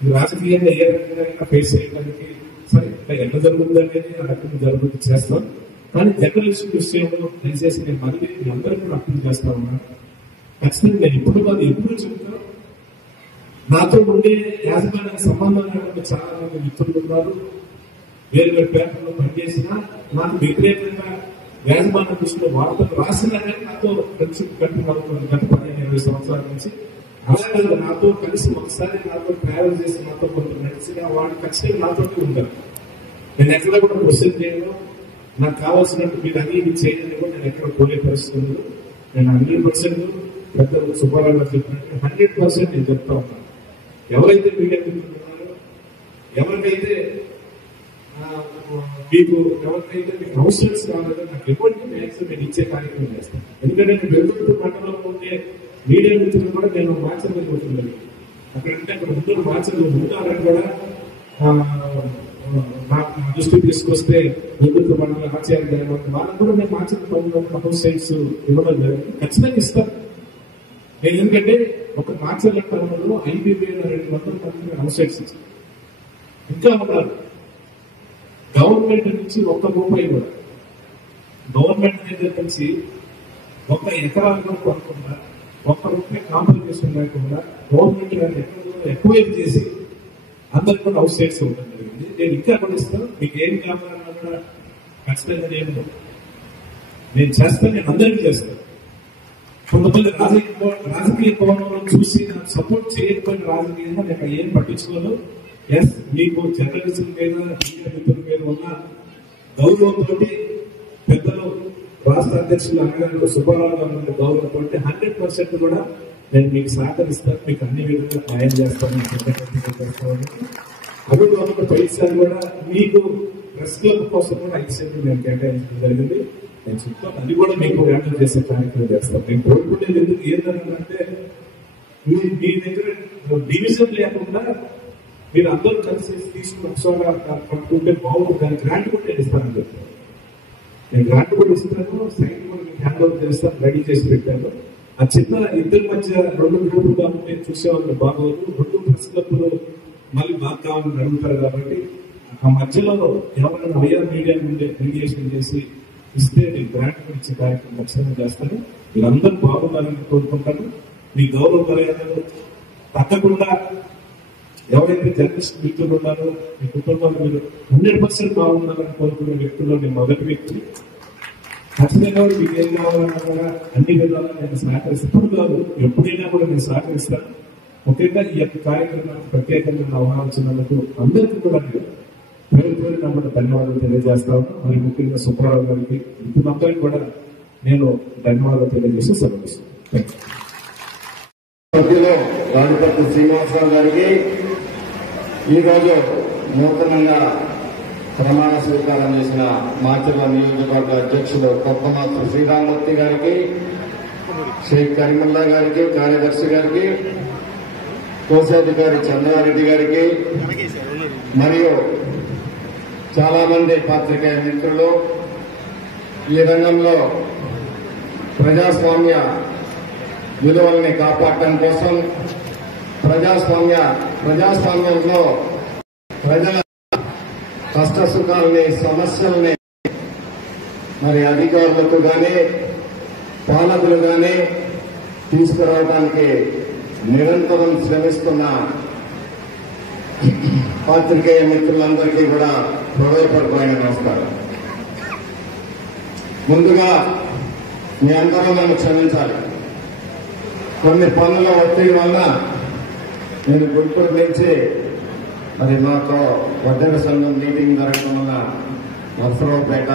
ఇది రాజకీయంగా ఏ రకంగా ఫేస్ చేయడానికి సరే ఎంత జరుగుతుంది అనేది ఆ రకంగా జరుగుతుంది చేస్తాం. కానీ జర్నలిస్ట్ విషయంలో దయచేసి నేను మళ్ళీ అందరూ కూడా అర్థం చేస్తా ఉన్నాను. ఖచ్చితంగా నేను ఎప్పుడు చెప్తాను, నాతో ఉండే యాజమాన్యానికి సంబంధం లేకుండా చాలా మంది మిత్రులు ఉన్నారు. వేరు వేరు పేపర్లో పనిచేసినా నాకు వ్యతిరేకంగా యాజమాన్య దృష్టిలో వార్తలు రాసినా కానీ నాతో ఫ్రెండ్షిప్ కట్టుకుంటున్నాను గత 15-20 సంవత్సరాల నుంచి. అలాగే నాతో కలిసి ఒకసారి నాతో ట్రావెల్ చేసి నాతో కొంత నడిచిన వాళ్ళు ఖచ్చితంగా నాతో ఉంటారు. నేను ఎక్కడ కూడా క్వశ్చన్ చేయను, నాకు కావాల్సినట్టు మీరు అన్ని ఇది చేయండి కూడా నేను ఎక్కడ కోరే పరిస్థితి ఉండదు. నేను 100% పెద్దలు సుబ్బారావు గారు చెప్పినట్టు 100% నేను చెప్తా ఉన్నాను. ఎవరైతే మీడియా ఉన్నారో, ఎవరికైతే మీకు అవసరస్ కావాలో నాకు ఎటువంటి మ్యాక్సిమం నేను ఇచ్చే కార్యక్రమం చేస్తాను. ఎందుకంటే నేను వెలుగుతూ మండలంలో ఉండే మీడియా మిత్రులు కూడా నేను మార్చడం పోతుంది. అక్కడ ముందు మార్చలు ఉంటారని కూడా మా దృష్టికి తీసుకొస్తే వెలుగుతూ మండలం ఆచార్య వాళ్ళని కూడా నేను మార్చడం హౌస్ సైట్స్ ఇవ్వడం జరిగింది. ఖచ్చితంగా ఇస్తాను నేను. ఎందుకంటే ఒక మార్చల టౌన్లో 5,200 మంది హౌస్ సైట్స్ ఇచ్చారు. ఇంకా ఉన్నారు. గవర్నమెంట్ నుంచి ₹1 కూడా గవర్నమెంట్ దగ్గర నుంచి 1 ఎకరాలు కూడా కొనకుండా ₹1 కాంపెన్సేషన్ లేకుండా గవర్నమెంట్ ఎక్కువైపు చేసి అందరికి కూడా హౌస్ సైట్స్ ఇవ్వడం జరిగింది. నేను ఇంకా కూడా ఇస్తాను. మీకు ఏం కావాలన్నా కూడా ఖచ్చితంగా నేను చేస్తాను. నేను అందరికీ చేస్తాను. కొంతమంది రాజకీయ కోణంలో చూసి నాకు సపోర్ట్ చేయకపోయిన రాజకీయంగా నేను ఏం పట్టించుకోను. ఎస్, మీకు జర్నలిస్టుల మీద మీడియా మిత్రుల మీద ఉన్న గౌరవంతో పెద్దలు రాష్ట్ర అధ్యక్షులు అన్నగారు సుబ్బారావు గారు గౌరవంతో 100% కూడా నేను మీకు సహకరిస్తాను, మీకు అన్ని విధంగా న్యాయం చేస్తాను. అవి కాకుండా పైసారి కూడా మీకు ప్రెస్ క్లబ్ కోసం కూడా 5 సెంట్లు నేను కేటాయించడం జరిగింది. నేను చెప్తాను, అది కూడా మీకు హ్యాండిల్ చేసే కార్యక్రమం చేస్తాను. నేను కోరుకునేది ఎందుకు ఏంటంటే మీ దగ్గర డివిజన్ లేకుండా మీరు అందరూ కలిసి తీసుకుని ఒకసారి పట్టుకుంటే బాగుంటుంది. కానీ గ్రాంట్ కూడా నేను ఇస్తానని చెప్తాను. నేను గ్రాంట్ కూడా ఇస్తాను, సైట్ కూడా మీకు హ్యాండ్ ఓవర్ చేస్తాను, రెడీ చేసి పెట్టాను. ఆ చిన్న ఇద్దరి మధ్య 2 గ్రూపులుగా ఉంటే చూసేవాళ్ళు బాగోదు. 2 ప్రెస్ క్లబ్లు మళ్ళీ బాగా కావాలని అడుగుతారు కాబట్టి ఆ మధ్యలో ఎవరైనా హయ్యర్ మీడియా నుండి మీడియేషన్ చేసి ఇస్తే నేను గ్రాంట్ ఇచ్చే కార్యక్రమం ఖచ్చితంగా చేస్తాను. మీరందరూ బాగుండాలని కోరుకుంటాను. మీ గౌరవ మర్యాదలు తగ్గకుండా ఎవరైతే జర్నలిస్ట్ మిత్రులు ఉన్నారో మీ కుటుంబాలు మీరు 100% బాగుండాలని కోరుకునే వ్యక్తుల్లో నేను మొదటి వ్యక్తి. ఖచ్చితంగా మీకు ఏం కావాలన్నా కూడా అన్ని విధాలుగా నేను సహకరిస్తాను. ఇప్పుడు కాదు, ఎప్పుడైనా కూడా నేను సహకరిస్తాను. ముఖ్యంగా ఈ యొక్క కార్యక్రమాన్ని ప్రత్యేకంగా ఆహ్వానించినందుకు అందరికీ కూడా పేరు పేరు కూడా ధన్యవాదాలు తెలియజేస్తాను. మరి ముఖ్యంగా సుబ్బారావు గారికి మిత్రులందరికీ కూడా నేను ధన్యవాదాలు తెలియజేసి సెలవుస్తాను. సభ్యులు రాజపర్తి శ్రీనివాసరావు గారికి, ఈరోజు నూతనంగా ప్రమాణ స్వీకారం చేసిన మాచర్ల నియోజకవర్గ అధ్యక్షులు కొప్పమాసు శ్రీరామూర్తి గారికి, షేక్ కరీముల్లా గారికి, కార్యదర్శి గారికి, కోశాధికారి చంద్రారెడ్డి గారికి, మరియు చాలా మంది పాత్రికేయ మిత్రులు, ఈ రంగంలో ప్రజాస్వామ్య విలువల్ని కాపాడటం కోసం ప్రజాస్వామ్యంలో ప్రజల కష్ట సుఖాలని, సమస్యల్ని మరి అధికారులకు కానీ పాలకులు కానీ తీసుకురావడానికి నిరంతరం శ్రమిస్తున్న పాత్రికేయ మిత్రులందరికీ కూడా హృదయపూర్వకమైన నమస్కారం. ముందుగా మీ అందరూ నన్ను క్షమించాలి. కొన్ని పనుల ఒత్తిడి వల్ల నేను గుంటూరు నుంచి మరి మాతో వడ్డెర సంఘం మీటింగ్ జరగడం వల్ల నరసరావుపేట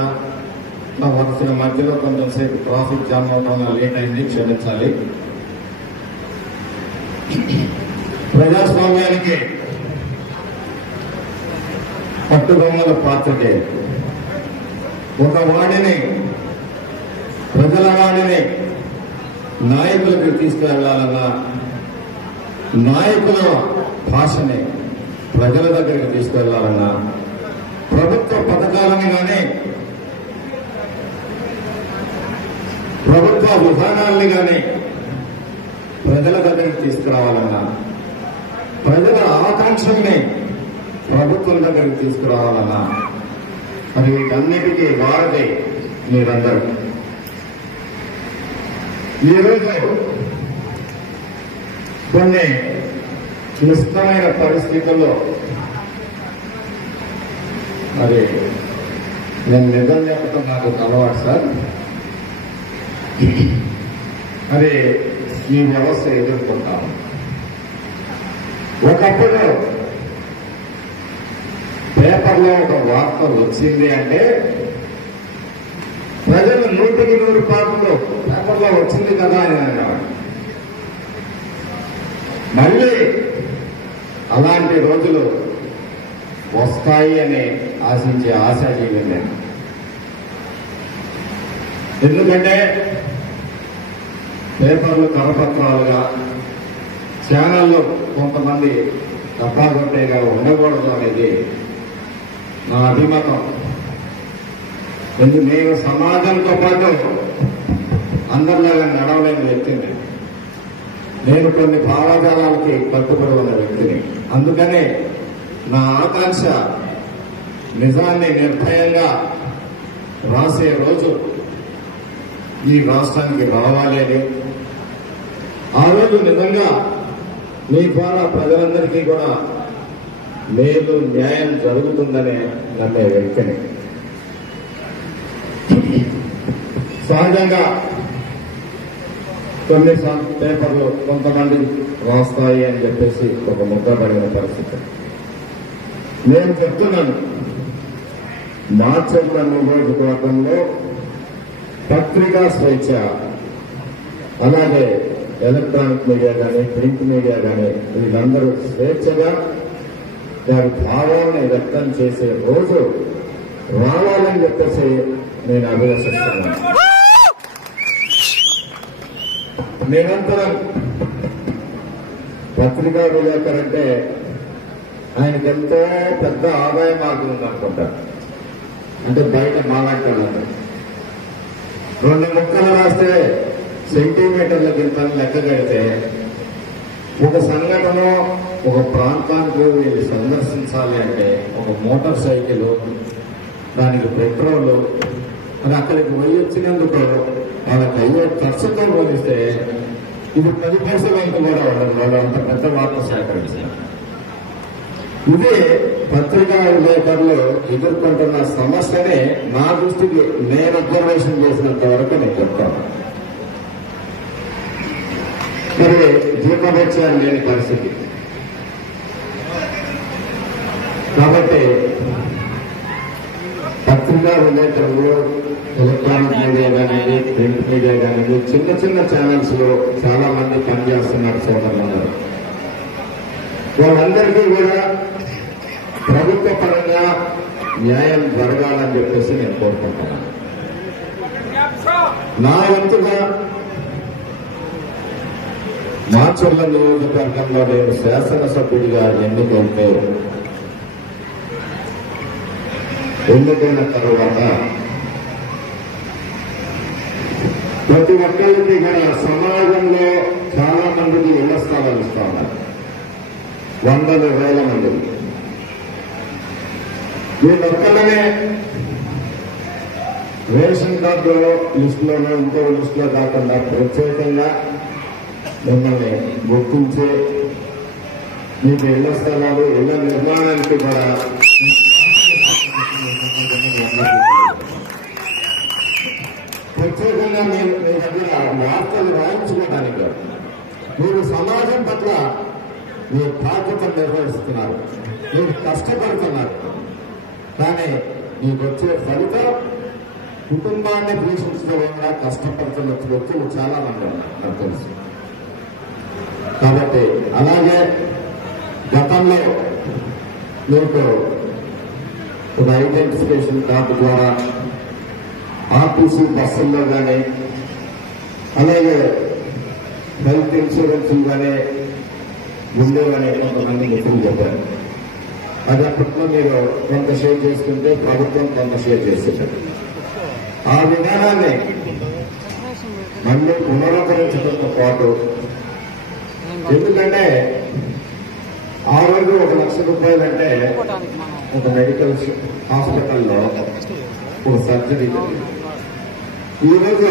వరుసల మధ్యలో కొంచెం సేపు ట్రాఫిక్ జామ్ అవడం వల్ల లేట్ అయింది, క్షమించాలి. ప్రజాస్వామ్యానికి పట్టుబొమ్మల పాత్రకే ఒక వాడిని, ప్రజల వాడిని నాయకులకు తీసుకువెళ్లాలన్నా, నాయకుల భాషని ప్రజల దగ్గరికి తీసుకువెళ్లాలన్నా, ప్రభుత్వ పథకాలని కానీ ప్రభుత్వ విధానాల్ని కానీ ప్రజల దగ్గరికి తీసుకురావాలన్నా, ప్రజల ఆకాంక్షల్ని ప్రభుత్వం దగ్గరికి తీసుకురావాలన్నా, మరి వీటన్నిటికీ వారదే మీరందరూ. ఈరోజు కొన్ని క్లిష్టమైన పరిస్థితుల్లో మరి నేను నిజం చెప్పడం నాకు అలవాటు సార్. మరి ఈ వ్యవస్థ ఎదుర్కొంటాము. ఒకప్పుడు పేపర్లో ఒక వార్త వచ్చింది అంటే ప్రజలు 100% పేపర్లో వచ్చింది కదా అని అనేవాడు. మళ్ళీ అలాంటి రోజులు వస్తాయి అని ఆశించే ఆశాజీవి నేను. ఎందుకంటే పేపర్లు కరపత్రాలుగా, ఛానళ్ళు కొంతమంది డబ్బాగొట్టేగా ఉండకూడదు అనేది నా అభిమతం. నేను సమాజంతో పాటు అందరిలాగా నడవలేని వ్యక్తిని. నేను కొన్ని భావజాలాలకి కట్టుబడి ఉన్న వ్యక్తిని. అందుకనే నా ఆకాంక్ష నిజాన్ని నిర్భయంగా రాసే రోజు ఈ రాష్ట్రానికి రావాలి అని, ఆ రోజు నిజంగా మీ ద్వారా ప్రజలందరికీ కూడా మేలు న్యాయం జరుగుతుందనే నమ్మే వ్యక్తిని. సహజంగా కొన్ని పేపర్లు కొంతమంది రాస్తాయి అని చెప్పేసి ఒక ముద్రపడిన పరిస్థితి. నేను చెప్తున్నాను, మాచర్ల నియోజకవర్గంలో పత్రికా స్వేచ్ఛ, అలాగే ఎలక్ట్రానిక్ మీడియా కానీ ప్రింట్ మీడియా కానీ వీళ్ళందరూ స్వేచ్ఛగా వారి భావాన్ని వ్యక్తం చేసే రోజు రావాలని చెప్పేసి నేను అభిలషిస్తున్నాను. నిరంతరం పత్రికా విలేకరు అంటే ఆయనకి ఎంతో పెద్ద ఆదాయ మార్గం ఉందనుకుంటా. అంటే బయట మాలాంటి 2 ముక్కలు రాస్తే సెంటీమీటర్ల కింద లెక్క కడితే ఒక సంఘటన ఒక ప్రాంతానికి వీళ్ళు సందర్శించాలి అంటే ఒక మోటార్ సైకిల్, దానికి పెట్రోల్, అది అక్కడికి పోయి వచ్చినందుకు వాళ్ళకి అయ్యే ఖర్చుతో పోలిస్తే ఇది 10 పైసలంతా కూడా ఉండదు. వాళ్ళు అంత పెద్ద వార్త సేకరించారు. ఇదే పత్రికా విలేకరులు ఎదుర్కొంటున్న సమస్యనే నా దృష్టికి నేను అబ్జర్వేషన్ చేసినంత వరకు నేను చెప్తాను. మరి జీవనోపాధ్యాయులు లేని పరిస్థితి కాబట్టి పత్రికా విలేకరులు, ఎలక్ట్రానిక్ మీడియా కానీ, ప్రింట్ మీడియా కానీ, చిన్న చిన్న ఛానల్స్ లో చాలా మంది పనిచేస్తున్నారు సోదరులందరూ. వాళ్ళందరికీ కూడా ప్రభుత్వ పరంగా న్యాయం జరగాలని చెప్పేసి నేను కోరుకుంటున్నాను. నా వంతుగా మాచర్ల నియోజకవర్గంలో నేను శాసనసభ్యుడిగా ఎన్నికైన తరువాత ప్రతి ఒక్కరికి కూడా సమాజంలో చాలా మందికి ఇళ్ల స్థలాలు ఇస్తా ఉన్నారు. 100,000 మందికి. వీళ్ళొక్కలనే రేషన్ కార్డు లిస్టులోనూ ఇంకో లిస్టులో కాకుండా ప్రత్యేకంగా మిమ్మల్ని గుర్తించే మీకు ఇళ్ల స్థలాలు, ఇళ్ల నిర్మాణానికి కూడా ప్రత్యేకంగా మీ దగ్గర వార్తలు రాయించుకోవడానికి మీరు సమాజం పట్ల మీ బాధ్యతను నిర్వహిస్తున్నారు, మీరు కష్టపడుతున్నారు. కానీ మీకు వచ్చే ఫలితం కుటుంబాన్ని పోషించడంగా కష్టపడుతున్న వ్యక్తులు చాలా మంది ఉన్నారు నాకు తెలుసు. కాబట్టి అలాగే గతంలో మీకు ఒక ఐడెంటిఫికేషన్ కార్డు ద్వారా ఆర్టీసీ బస్సుల్లో కానీ, అలాగే హెల్త్ ఇన్సూరెన్స్ కానీ ఉండేవని కొంతమంది మిత్రులు చెప్పారు. అది అప్పట్లో మీరు కొంత షేర్ చేసుకుంటే ప్రభుత్వం కొంత షేర్ చేసేటారు. ఆ విధానాన్ని మళ్ళీ పునరుద్ధరించడంతో పాటు, ఎందుకంటే ఆ రోజు 1 లక్ష రూపాయలంటే ఒక మెడికల్ హాస్పిటల్లో ఒక సర్జరీ. ఈరోజు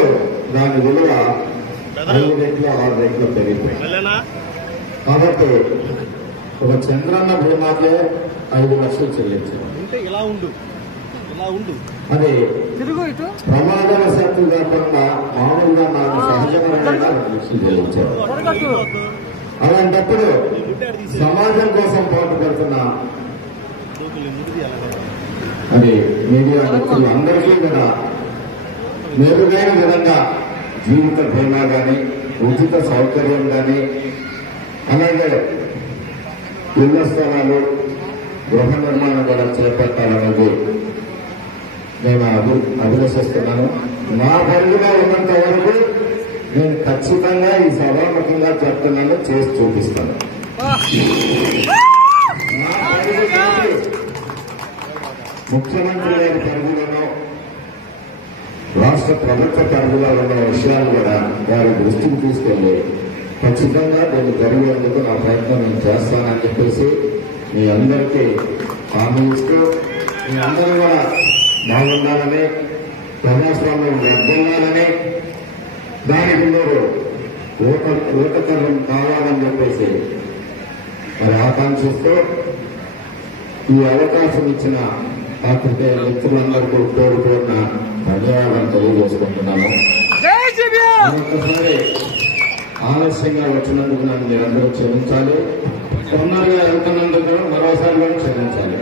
దాని విలువ 5 రెట్లు 6 రెట్లు పెరిగిపోయింది. కాబట్టి ఒక చంద్రన్న బీమాకే 5 లక్షలు చెల్లించారు. అది ప్రమాదవశాత్తు కాకుండా మామూలుగా నాకు సహజమైన 2 లక్షలు చెల్లించారు. అలాంటప్పుడు సమాజం కోసం పాటుపడుతున్న మరి మీడియా మిత్రులు అందరికీ కూడా మెరుగైన విధంగా జీవిత బీమా కానీ, ఉచిత సౌకర్యం కానీ, అలాగే ఇళ్ల స్థలాలు, గృహ నిర్మాణం కూడా చేపట్టాలనేది నేను అభిలషిస్తున్నాను. నా పరిధిలో ఉన్నంత వరకు నేను ఖచ్చితంగా ఈ సభాముఖంగా చెప్తున్నాను, చేసి చూపిస్తాను. నా పరిధి ముఖ్యమంత్రి గారి పరిధిలోనో రాష్ట్ర ప్రభుత్వ పరిధిలో ఉన్న విషయాలు కూడా వారి దృష్టికి తీసుకెళ్లి ఖచ్చితంగా దీన్ని జరిగేందుకు నా ప్రయత్నం నేను చేస్తానని చెప్పేసి మీ అందరికీ హామీ ఇస్తూ, మీ అందరూ కూడా బాగుండాలని, ప్రజాస్వామ్యం వర్ధిల్లాలని, దానికి మీరు ఊటతరం కావాలని చెప్పేసి మరి ఆకాంక్షిస్తూ ఈ అవకాశం ఇచ్చిన పాత్రికేయ మిత్రులందరికీ పేరు పేరున ధన్యవాదాలు తెలియజేసుకుంటున్నాను. ఒక్కసారి ఆలస్యంగా వచ్చినందుకు నన్ను మీరందరూ క్షమించాలి, తొందరగా వెళ్తున్నందుకు మరోసారి కూడా క్షమించాలి.